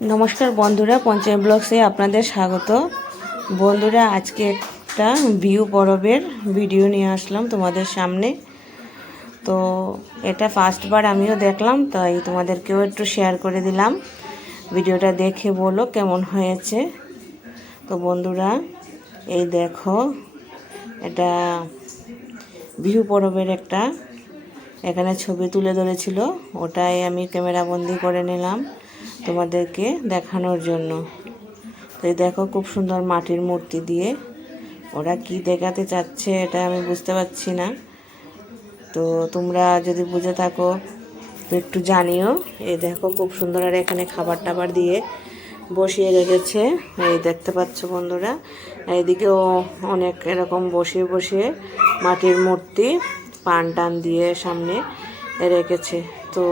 নমস্কার বন্ধুরা পঞ্চায়েত ব্লগসে আপনাদের স্বাগত। বন্ধুরা, আজকে একটা ভিউ পরবের ভিডিও নিয়ে আসলাম তোমাদের সামনে। তো এটা ফার্স্টবার আমিও দেখলাম, তাই তোমাদেরকেও একটু শেয়ার করে দিলাম। ভিডিওটা দেখে বলো কেমন হয়েছে। তো বন্ধুরা, এই দেখো, এটা বিহু পরবের একটা, এখানে ছবি তুলে ধরেছিল, ওটাই আমি ক্যামেরাবন্দি করে নিলাম। তোমাদেরকে দেখানোর জন্য। তো দেখো খুব সুন্দর মাটির মূর্তি দিয়ে ওরা কি দেখাতে চাচ্ছে এটা আমি বুঝতে পারছি না। তো তোমরা যদি বুঝে থাকো, তো একটু জানিও। এই দেখো খুব সুন্দর আর এখানে খাবার টাবার দিয়ে বসিয়ে রেখেছে। এই দেখতে পাচ্ছ বন্ধুরা, এইদিকেও অনেক এরকম বসিয়ে বসিয়ে মাটির মূর্তি পান টান দিয়ে সামনে রেখেছে। তো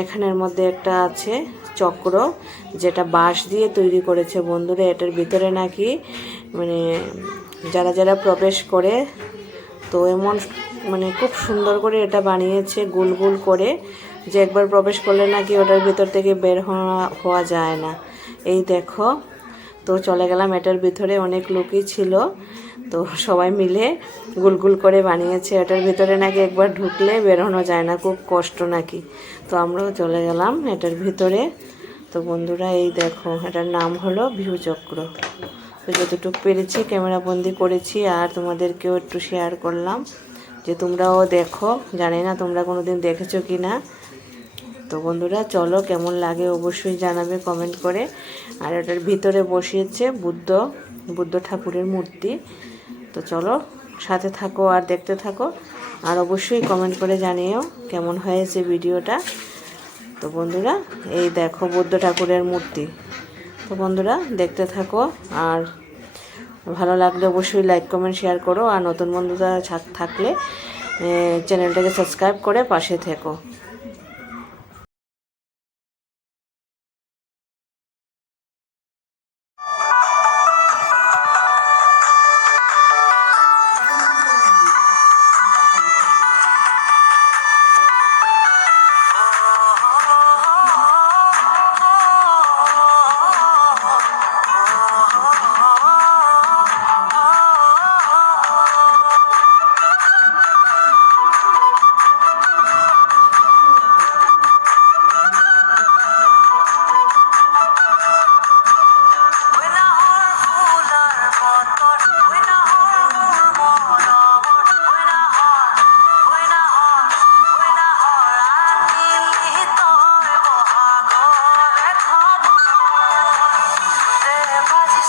এখানের মধ্যে একটা আছে চক্র, যেটা বাঁশ দিয়ে তৈরি করেছে বন্ধুরা। এটার ভিতরে নাকি মানে যারা যারা প্রবেশ করে, তো এমন মানে খুব সুন্দর করে এটা বানিয়েছে, গোল গোল করে, যে একবার প্রবেশ করলে নাকি ওটার ভিতর থেকে বের হওয়া হওয়া যায় না। এই দেখো তো চলে গেলাম এটার ভিতরে, অনেক লোকই ছিল। তো সবাই মিলে গুলগুল করে বানিয়েছে। এটার ভিতরে নাকি একবার ঢুকলে বেরোনো যায় না, খুব কষ্ট নাকি। তো আমরাও চলে গেলাম এটার ভিতরে। তো বন্ধুরা, এই দেখো, এটার নাম হলো চক্র তো যতটুকু পেরেছি, ক্যামেরা বন্দি করেছি, আর তোমাদেরকেও একটু শেয়ার করলাম যে তোমরাও দেখো। জানি না তোমরা কোনো দিন দেখেছ কি না তো বন্ধুরা, চলো কেমন লাগে অবশ্যই জানাবে কমেন্ট করে। আর ওটার ভিতরে বসিয়েছে বুদ্ধ বুদ্ধ ঠাকুরের মূর্তি। তো চলো, সাথে থাকো আর দেখতে থাকো। আর অবশ্যই কমেন্ট করে জানিও কেমন হয়েছে ভিডিওটা। তো বন্ধুরা, এই দেখো বুদ্ধ ঠাকুরের মূর্তি। তো বন্ধুরা, দেখতে থাকো। আর ভালো লাগলে অবশ্যই লাইক কমেন্ট শেয়ার করো। আর নতুন বন্ধুরা থাকলে চ্যানেলটাকে সাবস্ক্রাইব করে পাশে থেকো।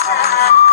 Bye.